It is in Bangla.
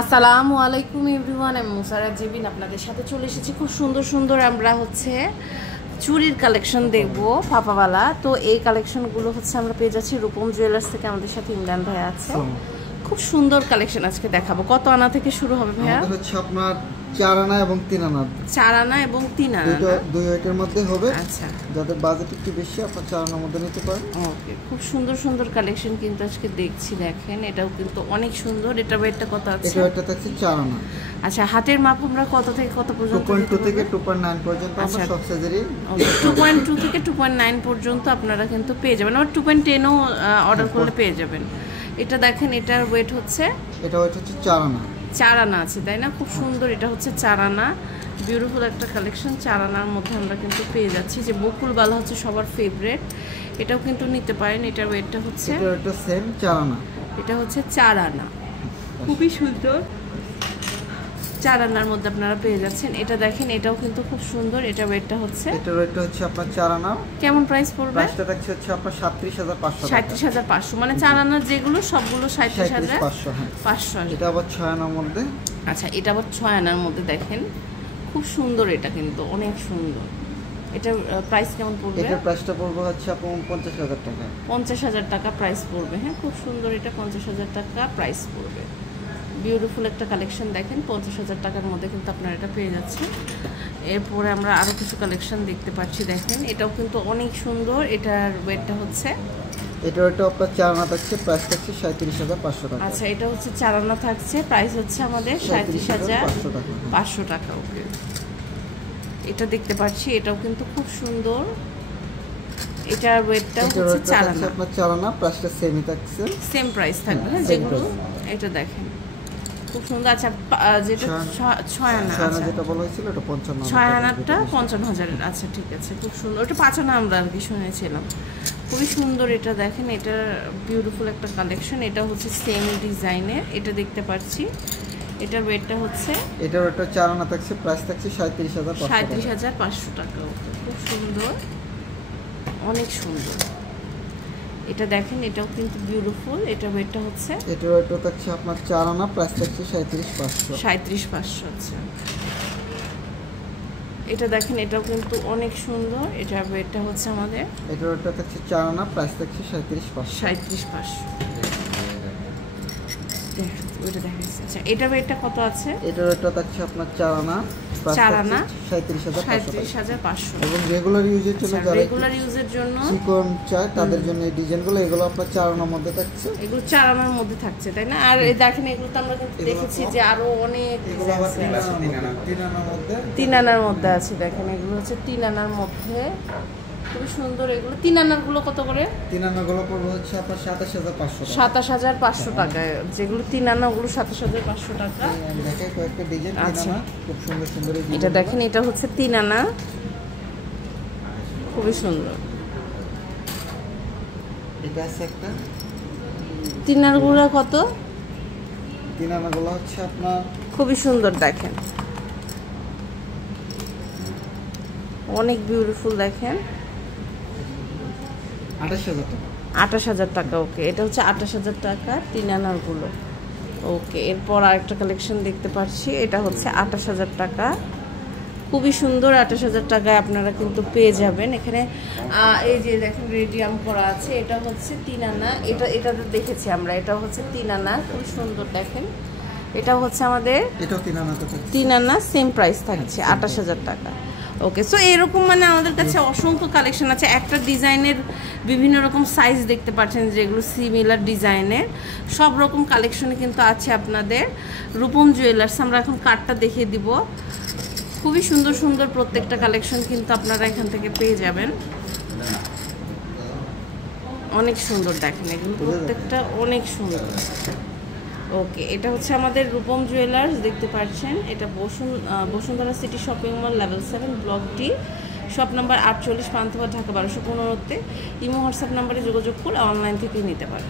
আসসালামু আলাইকুম এভরিওয়ান, আমি মুসারাত জেবিন আপনাদের সাথে চলে এসেছি। খুব সুন্দর সুন্দর আমরা চুড়ির কালেকশন দেখবো ফাফাওয়ালা। তো এই কালেকশনগুলো আমরা পেয়ে যাচ্ছি রূপম জুয়েলার্স থেকে। আমাদের সাথে ইমরান ভাইয়া আছে। খুব সুন্দর কালেকশন আজকে দেখাবো। কত আনা থেকে শুরু হবে ভাইয়া? আমাদের হচ্ছে আপনার 4 আনা এবং 3 আনা। 4 আনা এবং 3 আনা দুই ওয়েটের মধ্যে হবে। আচ্ছা, যাদের বাজেট একটু বেশি আপনারা 4 আনার মধ্যে নিতে পারেন। ওকে, খুব সুন্দর সুন্দর কালেকশন কিন্তু আজকে দেখছি। দেখেন, এটাও কিন্তু অনেক সুন্দর। এটা ওয়েটটা কত আছে? এটা ওয়েটটা থাকছে 4 আনা। আচ্ছা, হাতের মাপ আমরা কত থেকে কত পর্যন্ত? 2.2 থেকে 2.9 পর্যন্ত আমরা সব সাইজেরই। 2.2 থেকে 2.9 পর্যন্ত আপনারা কিন্তু পেয়ে যাবেন। আর 2.10 ও অর্ডার করলে পেয়ে যাবেন। এটা দেখেন, এটার ওয়েট হচ্ছে, এটা ওয়েট হচ্ছে 4 আনা। 4 আনা আছে, তাই না? খুব সুন্দর। এটা হচ্ছে 4 আনা, বিউটিফুল একটা কালেকশন। 4 আনার মধ্যে আমরা কিন্তু পেয়ে যাচ্ছি। যে বকুল বালা হচ্ছে সবার ফেভারিট, এটাও কিন্তু নিতে পারেন। এটার ওয়েটটা হচ্ছে, এটা ওয়েটটা সেম 4 আনা। এটা হচ্ছে 4 আনা, খুবই সুন্দর। 4 আনার মধ্যে আপনারা পেয়ে যাচ্ছেন। এটা দেখেন, এটাও কিন্তু খুব সুন্দর। এটা ওয়েটটা হচ্ছে, এটা ওয়েটটা হচ্ছে আপনার 4 আনা। কেমন প্রাইস পড়বে? প্রাইসটা থাকছে হচ্ছে আপনার 37500 টাকা। 37500 মানে 4 আনার যেগুলো সবগুলো 37500। হ্যাঁ 500। এটা আবার 6 আনার মধ্যে। আচ্ছা, এটা আবার 6 আনার মধ্যে। দেখেন, খুব সুন্দর। এটা কিন্তু অনেক সুন্দর। এটার প্রাইস কেমন পড়বে? এটার প্রাইসটা পড়বে হচ্ছে আপনার 50000 টাকা। 50000 টাকা প্রাইস পড়বে। হ্যাঁ, খুব সুন্দর। এটা 50000 টাকা প্রাইস পড়বে। বিউটিফুল একটা কালেকশন। দেখেন, 50000 টাকার মধ্যে কিন্তু আপনারা এটা পেয়ে যাচ্ছেন। এরপরে আমরা আরও কিছু কালেকশন দেখতে পাচ্ছি। দেখেন, এটাও কিন্তু অনেক সুন্দর। এটার ওয়েটটা হচ্ছে, এটা ওটা আপনার 4 আনা থাকছে, প্রাইস থাকছে 37500 টাকা। আচ্ছা, এটা হচ্ছে 4 আনা থাকছে, প্রাইস হচ্ছে আমাদের 37500 টাকা। ওকে, এটা দেখতে পাচ্ছি। এটাও কিন্তু খুব সুন্দর। এটার ওয়েটটা হচ্ছে 4 আনা। আপনার 4 আনা, প্রাইসটা সেমই থাকছে, সেম প্রাইস থাকবে। হ্যাঁ, যেগুলো এটা দেখেন খুব সুন্দর। আচ্ছা, যেটা 6 আনা, যেটা বলা হয়েছিল এটা 55। 6 আনাটা 55000। আচ্ছা, ঠিক আছে, খুব সুন্দর। ওটা 5 আনা আমরা আর কি শুনেছিলাম। খুবই সুন্দর। এটা দেখেন, এটা বিউটিফুল একটা কালেকশন। এটা হচ্ছে সেম ডিজাইনের। এটা দেখতে পাচ্ছি। এটার ওয়েটটা হচ্ছে, এটা ওটা 4 আনা থাকছে, প্রাইস থাকছে 37500 টাকা। খুব সুন্দর, অনেক সুন্দর। এটা দেখেন, এটাও কিন্তু বিউটিফুল। এটার ওয়েটটা হচ্ছে, এটা ওটা থাকছে আপনার 4 আনা, প্রাইস থাকছে 37500। 37500। আচ্ছা, এটা দেখেন, এটাও কিন্তু অনেক সুন্দর। এটার ওয়েটটা হচ্ছে আমাদের, এটা ওটা থাকছে 4 আনা, প্রাইস থাকছে 37500। 37500। ওইটা দেখাচ্ছি। আচ্ছা, এটার ওয়েটটা কত আছে? এটা ওটা থাকছে আপনার 4 আনা, 4 আনা 37500। এবং রেগুলার ইউজের জন্য, যারা রেগুলার ইউজের জন্য চিকন চাই তাদের জন্য এই ডিজাইনগুলো, এগুলো আপনার 4 আনার মধ্যে থাকছে। এগুলো 4 আনার মধ্যে থাকছে, তাই না? আর দেখেন, এগুলো তো আমরা কিন্তু দেখেছি যে আরো অনেক এগুলো আবার 3 আনার মধ্যে 3 আনার মধ্যে আছে। দেখেন, এগুলো হচ্ছে 3 আনার মধ্যে, খুবই সুন্দর। এগুলো 3 আনার গুলো কত করে? 3 আনাগুলো পড়বে হচ্ছে আপনার 27500 টাকা। 27500 টাকায়। যেগুলো 3 আনা ওগুলো 27500 টাকা। দেখেন কয়েকটা ডিজাইন 3 আনা, খুব সুন্দর সুন্দর। এটা দেখেন, এটা হচ্ছে 3 আনা, খুবই সুন্দর। এটা আছে একটা 3 আনাগুলো কত? 3 আনাগুলো হচ্ছে আপনার খুবই সুন্দর। দেখেন, অনেক বিউটিফুল। দেখেন, 28000 টাকা। 28000 টাকা। ওকে, এটা হচ্ছে 28000 টাকা 3 আনার গুলো। ওকে, এরপর আরেকটা কালেকশন দেখতে পাচ্ছি। এটা হচ্ছে 28000 টাকা, খুবই সুন্দর। 28000 টাকায় আপনারা কিন্তু পেয়ে যাবেন। এখানে এই যে দেখেন, রেডিয়াম করা আছে। এটা হচ্ছে 3 আনা। এটাতে দেখেছি আমরা। এটা হচ্ছে 3 আনা, খুবই সুন্দর। দেখেন, এটা হচ্ছে আমাদের, এটাও 3 আনা তো 3 আনা, সেম প্রাইস থাকছে 28000 টাকা। ওকে, সো এরকম মানে আমাদের কাছে অসংখ্য কালেকশন আছে। একটা ডিজাইনের বিভিন্ন রকম সাইজ দেখতে পাচ্ছেন, যেগুলো সিমিলার ডিজাইনের। সব রকম কালেকশনে কিন্তু আছে আপনাদের রূপম জুয়েলার্স। আমরা এখন কার্ডটা দেখিয়ে দিব। খুবই সুন্দর সুন্দর প্রত্যেকটা কালেকশন কিন্তু আপনারা এখান থেকে পেয়ে যাবেন। অনেক সুন্দর। দেখেন, এগুলো প্রত্যেকটা অনেক সুন্দর। ওকে, এটা হচ্ছে আমাদের রূপম জুয়েলার্স, দেখতে পাচ্ছেন। এটা Bashundhara city shopping mall, level 7, block D, shop number 48, Panthapath, Dhaka 1215-তে। ইমো হোয়াটসঅ্যাপ নাম্বারে যোগাযোগ করে অনলাইন থেকে নিতে পারেন।